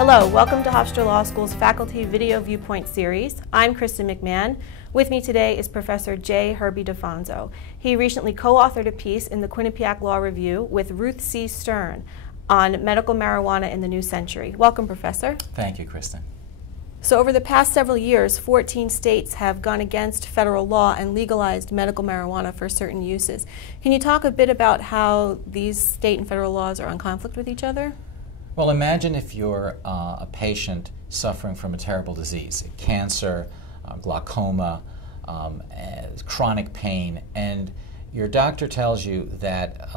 Hello, welcome to Hofstra Law School's Faculty Video Viewpoint series. I'm Kristen McMahon. With me today is Professor J. Herbie DiFonzo. He recently co-authored a piece in the Quinnipiac Law Review with Ruth C. on medical marijuana in the new century. Welcome, Professor. Thank you, Kristen. So over the past several years, 14 states have gone against federal law and legalized medical marijuana for certain uses. Can you talk a bit about how these state and federal laws are in conflict with each other? Well, imagine if you're a patient suffering from a terrible disease, cancer, glaucoma, chronic pain, and your doctor tells you that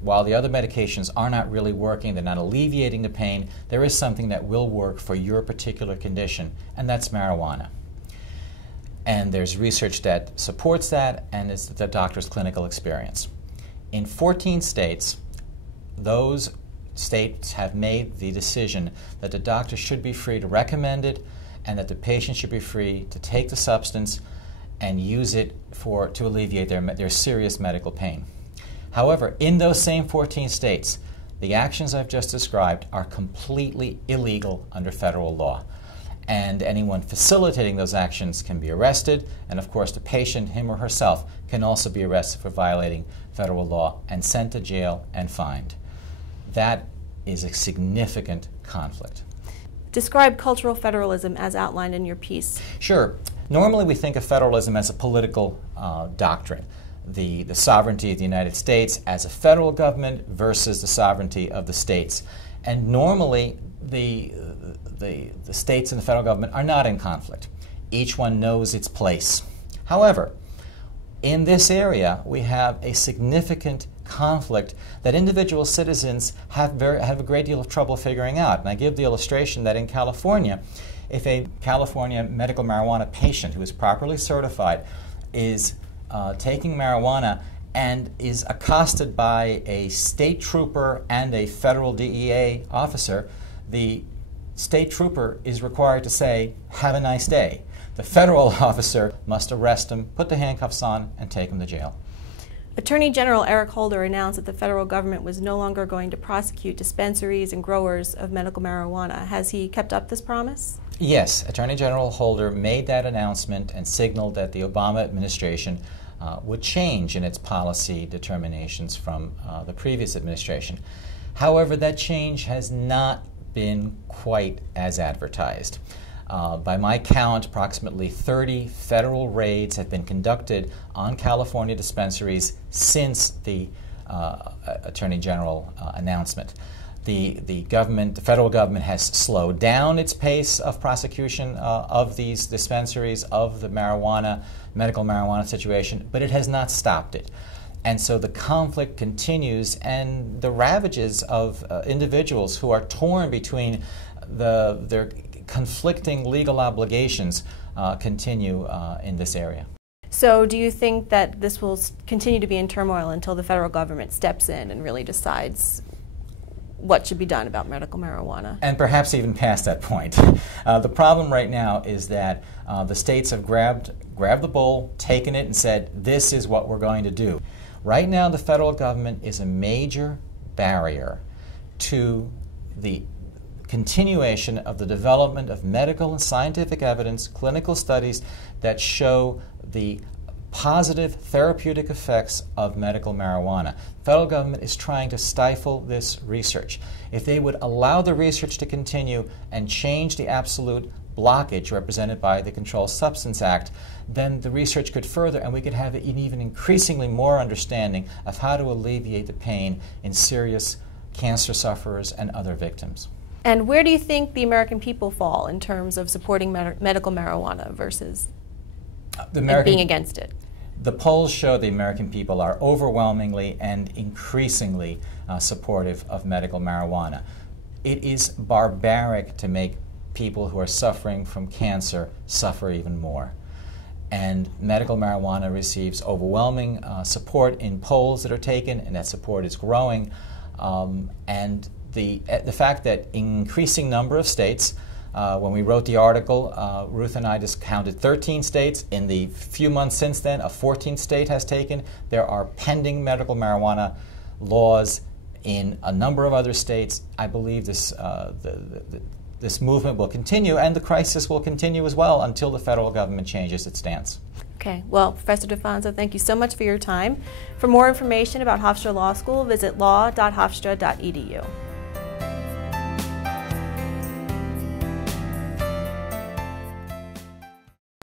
while the other medications are not really working, they're not alleviating the pain, there is something that will work for your particular condition, and that's marijuana. And there's research that supports that, and it's the doctor's clinical experience. In 14 states, those states have made the decision that the doctor should be free to recommend it and that the patient should be free to take the substance and use it to alleviate their serious medical pain. However, in those same 14 states, the actions I've just described are completely illegal under federal law. And anyone facilitating those actions can be arrested, and of course the patient, him or herself, can also be arrested for violating federal law and sent to jail and fined. That is a significant conflict. Describe cultural federalism as outlined in your piece. Sure. Normally we think of federalism as a political doctrine, the sovereignty of the United States as a federal government versus the sovereignty of the states. And normally the states and the federal government are not in conflict. Each one knows its place. However, in this area we have a significant conflict that individual citizens have a great deal of trouble figuring out. And I give the illustration that in California, if a California medical marijuana patient who is properly certified is taking marijuana and is accosted by a state trooper and a federal DEA officer, the state trooper is required to say, "Have a nice day." The federal officer must arrest him, put the handcuffs on, and take him to jail. Attorney General Eric Holder announced that the federal government was no longer going to prosecute dispensaries and growers of medical marijuana. Has he kept up this promise? Yes, Attorney General Holder made that announcement and signaled that the Obama administration would change in its policy determinations from the previous administration. However, that change has not been quite as advertised. By my count, approximately 30 federal raids have been conducted on California dispensaries since the Attorney General announcement. The federal government has slowed down its pace of prosecution of these dispensaries, of the medical marijuana situation, but it has not stopped it. And so the conflict continues, and the ravages of individuals who are torn between their conflicting legal obligations continue in this area. So do you think that this will continue to be in turmoil until the federal government steps in and really decides what should be done about medical marijuana? And perhaps even past that point. The problem right now is that the states have grabbed the bull, taken it, and said, this is what we're going to do. Right now the federal government is a major barrier to the continuation of the development of medical and scientific evidence, clinical studies that show the positive therapeutic effects of medical marijuana. The federal government is trying to stifle this research. If they would allow the research to continue and change the absolute blockage represented by the Controlled Substance Act, then the research could further and we could have an even increasingly more understanding of how to alleviate the pain in serious cancer sufferers and other victims. And where do you think the American people fall in terms of supporting medical marijuana versus being against it? The polls show the American people are overwhelmingly and increasingly supportive of medical marijuana. It is barbaric to make people who are suffering from cancer suffer even more. And medical marijuana receives overwhelming support in polls that are taken, and that support is growing. And the fact that in increasing number of states, when we wrote the article, Ruth and I just counted 13 states. In the few months since then, a 14th state has taken. There are pending medical marijuana laws in a number of other states. I believe this, this movement will continue, and the crisis will continue as well until the federal government changes its stance. Okay, well, Professor DiFonzo, thank you so much for your time. For more information about Hofstra Law School, visit law.hofstra.edu.